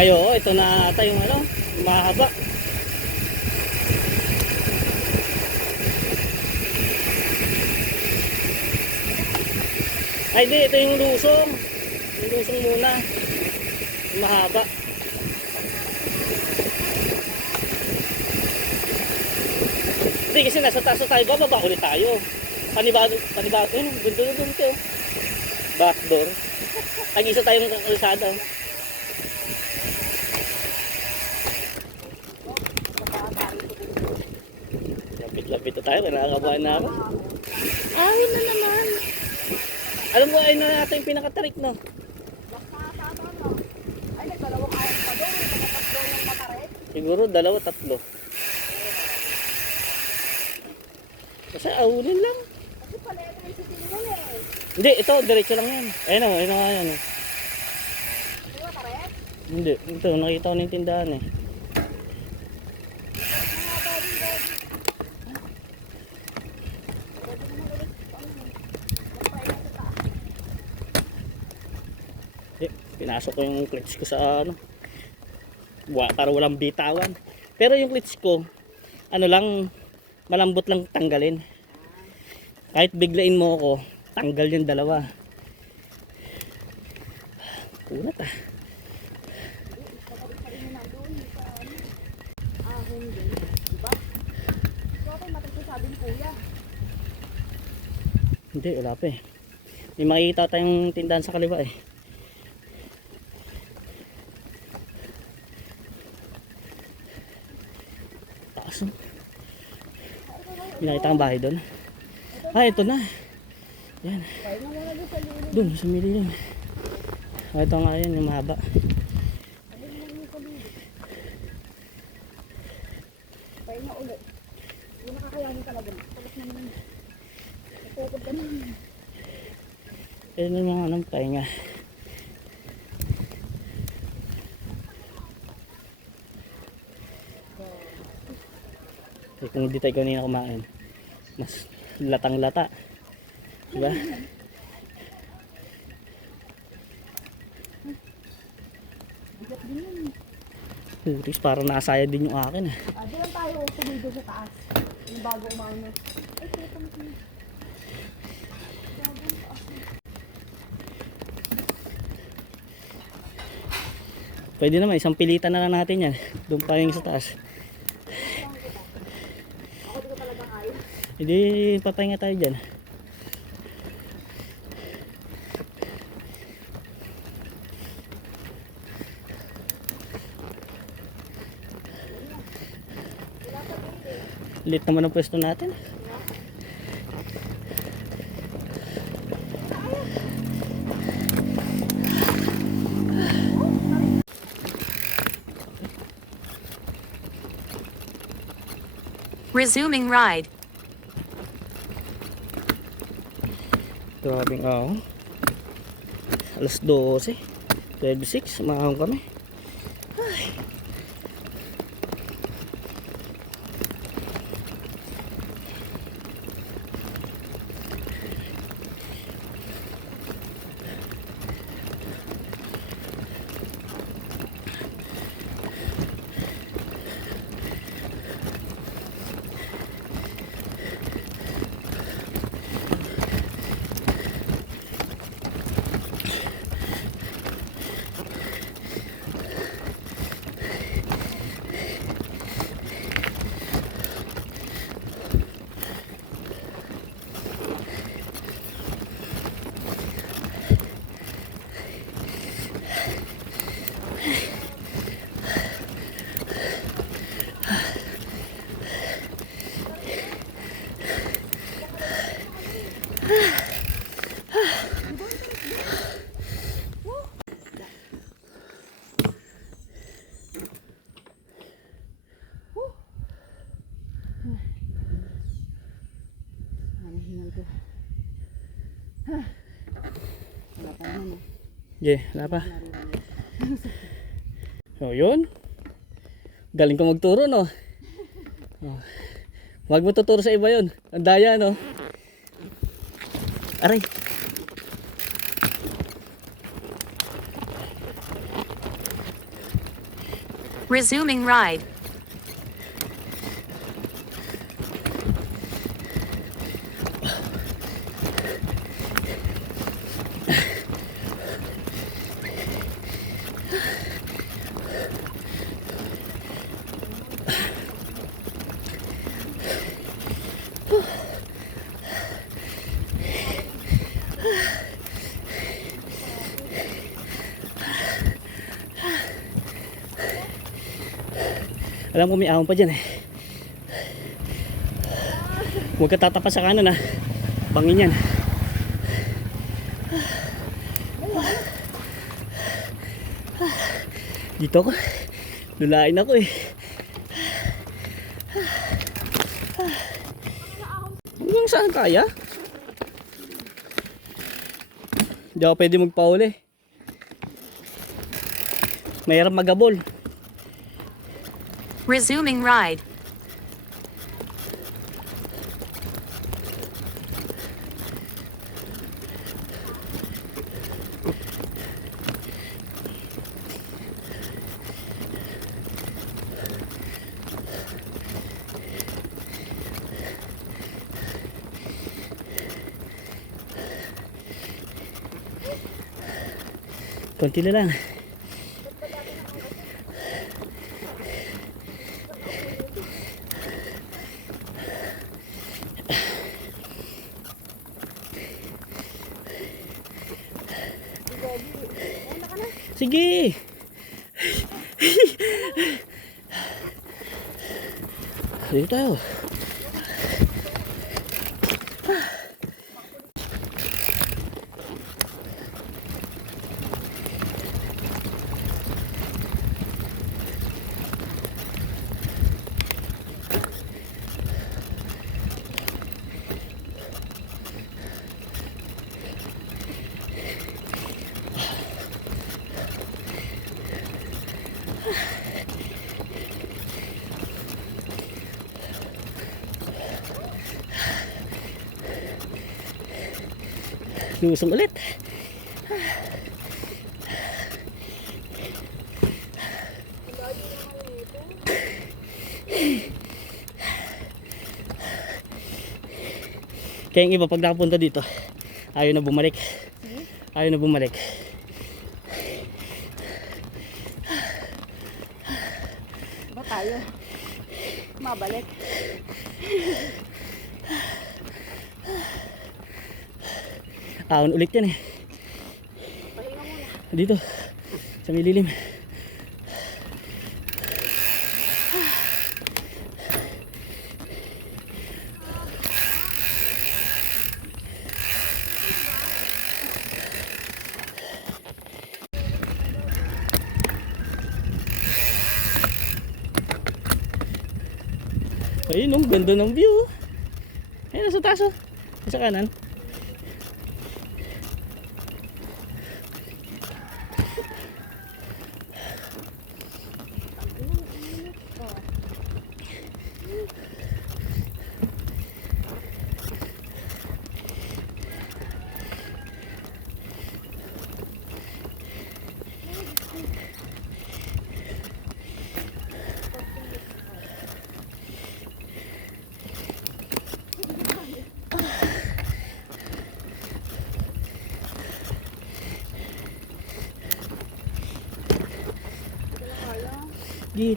Ay, oo, ito na ata yung ano, mahaba. Ay, di, ito yung lusong. Yung lusong muna. Yung mahaba. Hindi, kasi nasa taas na tayo, bababa ulit tayo. Panibado, yun, doon ito. Backdoor. Tag-isa tayong kalsada. Lapit na tayo, kinakabahan na ako. Awin na naman. Alam mo, ay na natin yung pinakatarik, no? Ay, nagdalawang ayos pa doon. Nakatas doon yung matarik. Siguro, 2, 3. Kasi ahulin lang. Kasi pala ito yung sitingan eh. Hindi, ito, diretso lang yan. Ayun o, ayun o, ayun o. Hindi matarik? Hindi, ito, nakita ko na yung tindahan eh. Pinasok ko yung clutch ko sa ano, para walang bitawan. Pero yung clutch ko, ano lang, malambot lang tanggalin. Kahit biglain mo ako, tanggal yung dalawa. Kunat ah. Hindi, wala pa eh. May makikita tayong tindahan sa kaliwa eh. Taas no? May nakita kang bahay doon? Ah, ito na. Yan. Doon, sa mili yun. Ah, ito nga yan, yung mahaba. Pahinga na ulit. Hindi nakakayanin talaga. Tapos naman. Napupod ka naman. Ayun na mga anong pahinga. Kung hindi tayo kanina kumain, mas latang-lata. Diba? Putis, parang nasaya din yung akin eh. Di lang tayo tumido sa taas. Yung bago umano. Ay, kaya mo. Pwede naman, isang pilitan na lang natin yan. Doon pa yung sa taas. Ako di ko talaga kaya. Hindi, papahinga tayo dyan. Lit naman ang pwesto natin. Resuming ride. Grabing ahon. Alas 12. 12:06. Maahon kami. Ay. Yeah, wala pa. So, yun. Galing ko magturo, no? Oh. Huwag mo tuturo sa iba yun. Ang daya, no? Aray. Resuming ride. Alam ko may ahon pa dyan eh. Huwag ka tatapas sa kanan ha. Bangin yan. Dito ako. Lulain ako eh. Hanggang saan kaya? Hindi ako pwede magpauli. Mayroong magabol. Resuming ride. Konti na lang. Sige. Dito tayo. Lusong ulit. Kaya yung iba pag nakapunta dito, ayaw na bumalik. Ayaw na bumalik. Ba tayo? Mabalik. Ahon ulit yan eh. Pahinga muna. Dito, sa may lilim. Ayun, ang ganda ng view. Ayun, nasa taas oh. Sa kanan.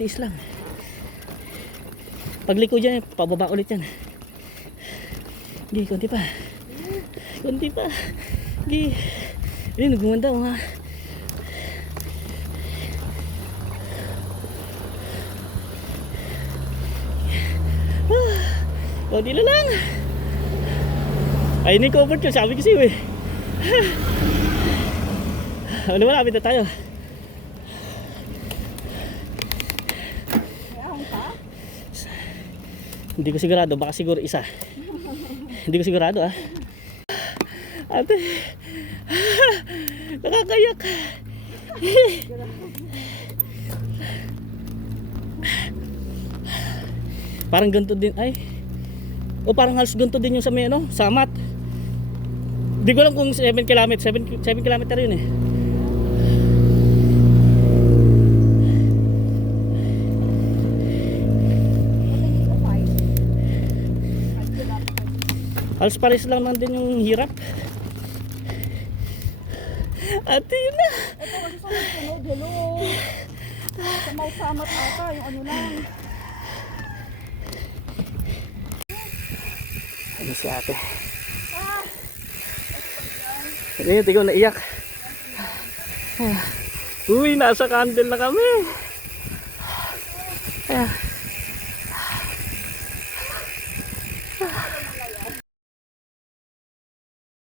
Tiis lang. Pagliko dyan, pababa ulit yan. Gi, konti pa. Konti pa. Gi. Ayun, gumanda mga. Konti na lang. Ay, ni-cover ko. Sabi ko sa'yo eh. Ano, malapit na tayo. Hindi ko sigurado, baka siguro isa. Hindi ko sigurado ah. Ate. Nakakayak. Parang ganito din ay. O parang halos ganito din yung sa may ano, Samat. Hindi ko alam kung 7 km, 7 km yun eh. Pares-pares lang nandun yung hirap. At yun na. Ito kasi sa sunod, hello. Sa mausamat ata, yung ano lang. Ano si ate? Hindi, tigaw naiyak. Uy, nasa candle na kami.